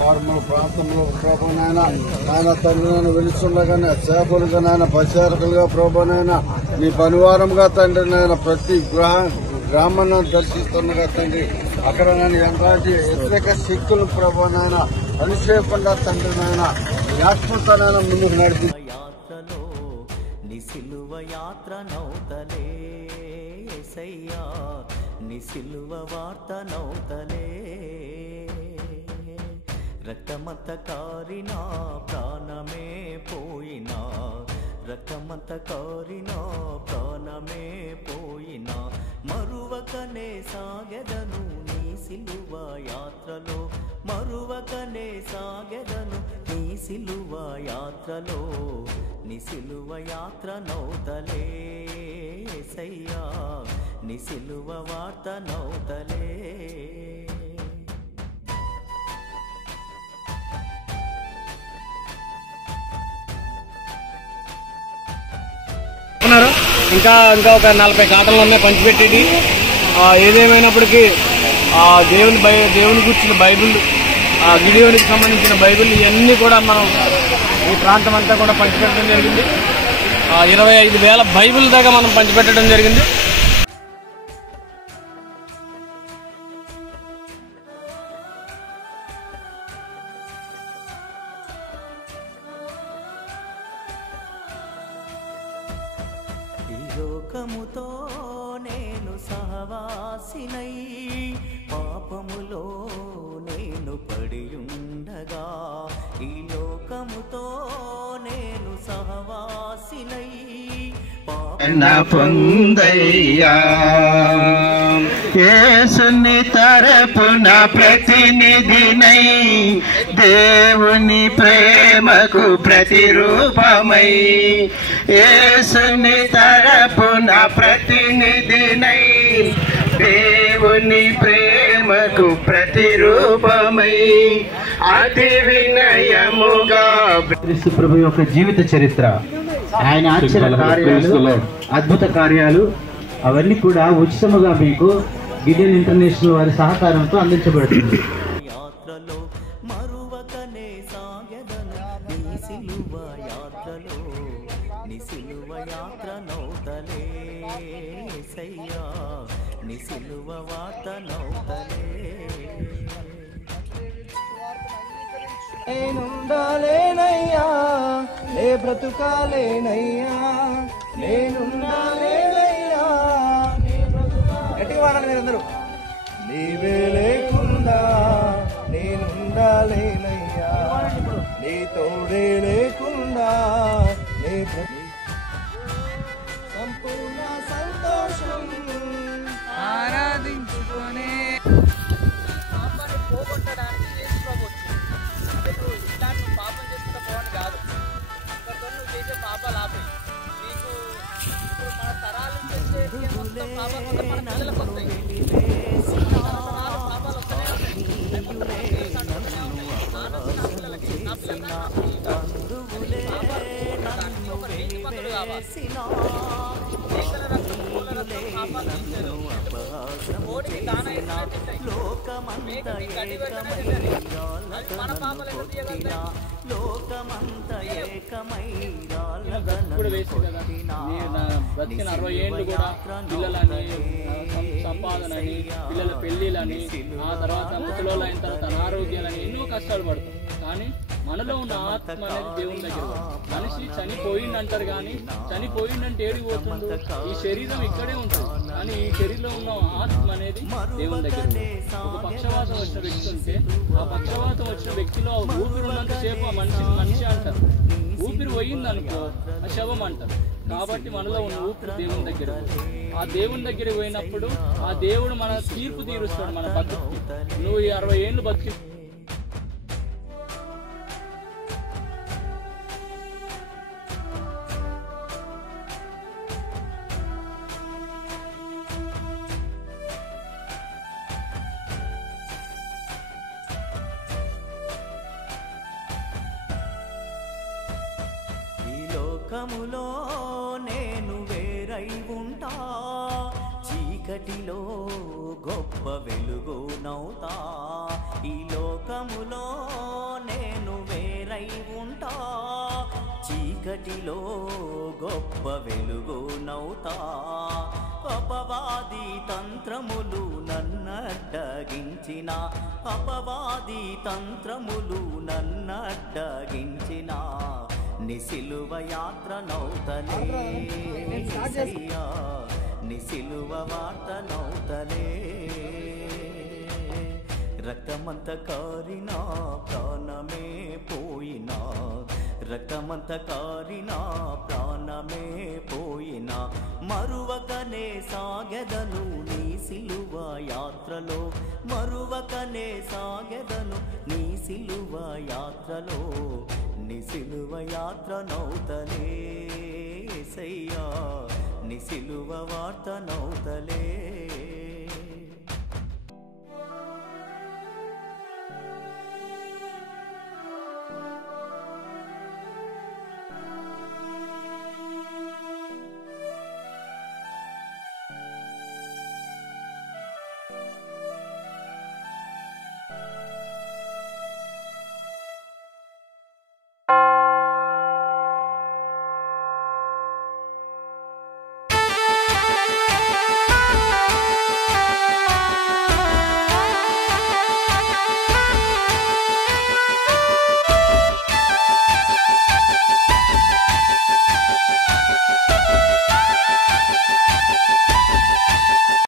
మారుమూల ప్రాంతంలో ప్రభానైనా నాయన తండ్రినైనా వెలుస్తుండగానే సేవకులుగా నాయన పరిచారకులుగా ప్రభానైనా నీ పనివారంగా తండ్రి నాయన ప్రతి గ్రామాన్ని దర్శిస్తుండగా తండ్రి అక్కడ నేను ఎలాంటి వ్యతిరేక శక్తులు ప్రభానైనా అనిచేయకుండా తండ్రి నాయన యాత్మతనైనా ముందుకు నడిపి నిసిలువ యాత్ర నౌతలే యేసయ్యా నిసిలువ వార్త నౌతలే రక్తమంత కారినా ప్రాణమే పోయినా రక్తమంత కారినా ప్రాణమే పోయినా మరువకనే సాగెదను నీ సిలువ యాత్రలో మరువకనే సాగెదను నీ సిలువ యాత్రలో నీ సిలువ యాత్ర నౌతలే యేసయ్యా నీ సిలువ వార్త నౌతలే ఇంకా ఒక 40 కాటన్లు ఉన్నాయి పంచిపెట్టేది. ఏదేమైనప్పటికీ దేవుని గురించిన బైబిల్, గిడియోనికి సంబంధించిన బైబిల్ ఇవన్నీ కూడా మనం ఈ ప్రాంతం అంతా కూడా పంచిపెట్టడం జరిగింది. 25,000 బైబిల్ దాకా మనం పంచిపెట్టడం జరిగింది. లోకముతో నేను సహవాసినై పాపములో నేను పడియుండగా ఈ లోకముతో నేను సహవాసినై పొందయ్యా యేసుని తరపున ప్రతినిధినై దేవుని ప్రేమకు ప్రతిరూపమై యేసుని తరపున ప్రతినిధినై దేవుని ప్రేమకు ప్రతిరూపమై అతి వినయముగా క్రీస్తు ప్రభు యొక్క జీవిత చరిత్ర, ఆయన ఆశ్చర్య కార్యాలు, అద్భుత కార్యాలు అవన్నీ కూడా ఉచితముగా మీకు గిడియన్ ఇంటర్నేషనల్ వారి సహకారంతో అందించబడుతుంది. యాత్రలో మరువకనే సాగెదను నీ సిలువ యాత్రలో నీ సిలువ యాత్ర నౌతలే యేసయ్యా నీ సిలువ వార్త నౌతలే నేనుండాలేనయ్యా నే బ్రతుకాలేనయ్యా నేనుండాలేనయ్యా గట్టిగా వాడాలి మీరందరూ. నీవే లేకుండా నేనుండాలేనయ్యా నీ తోడే లేకుండా నే సంపూర్ణ సంతోషం ఆరాధించుకునే పోగొట్టడానికి పాపం చేస్తున్న పోవడం కాదు. అక్కడితో నువ్వు చేసే పాపాలు ఆపే నీకు ఇప్పుడు మన తరాలు చేసే మొత్తం పాపాలు మొత్తం మన పిల్లలకు వస్తాయి. పాపాలు వస్తూనే ఇప్పుడు వేసి కదా బతికిన 60 ఏళ్ళు కూడా పిల్లలని సంపాదనని పిల్లల పెళ్లిలని ఆ తర్వాత ముసలోళ్ళు అయిన తర్వాత అనారోగ్యాలని ఎన్నో కష్టాలు పడతాం. కానీ మనలో ఉన్న ఆత్మ అనేది దేవుని దగ్గర. మనిషి చనిపోయిందంటారు కానీ చనిపోయిందంటే ఏడికి పోతుందో ఈ శరీరం ఇక్కడే ఉంటుంది. కానీ ఈ శరీరంలో ఉన్న ఆత్మ అనేది దేవుని దగ్గర. ఒక పక్షవాతం వచ్చిన వ్యక్తి ఉంటే ఆ పక్షవాతం వచ్చిన వ్యక్తిలో ఊపిరి ఉన్నంత సేపు ఆ మనిషి అంటారు. ఊపిరి పోయిందనుకో ఆ శవం అంటారు. కాబట్టి మనలో ఉన్న ఊపిరి దేవుని దగ్గర. ఆ దేవుని దగ్గర పోయినప్పుడు ఆ దేవుడు మన తీర్పు తీరుస్తాడు. మన బతుకు నువ్వు 60 ఏళ్ళు బతికి లోకములో నేను వేరై ఉంటా చీకటిలో గొప్ప వెలుగు నౌతా ఈ లోకములో నేను వేరై ఉంటా చీకటిలో గొప్ప వెలుగు నౌతా అపవాది తంత్రములు నన్నడ్డగించిన అపవాది తంత్రములు నన్నడ్డగించిన నిసిలువ యాత్ర నౌతలే యేసయ్యా నిసిలువ వార్త నౌతలే రక్తమంత కారినా ప్రాణమే పోయినా రక్తమంత కారినా ప్రాణమే పోయినా మరువకనే సాగెదను నీ సిలువ యాత్రలో మరువకనే సాగెదను నీ సిలువ యాత్రలో నీ సిలువ యాత్ర నౌతలే యేసయ్యా నీ సిలువ వార్త నౌతలే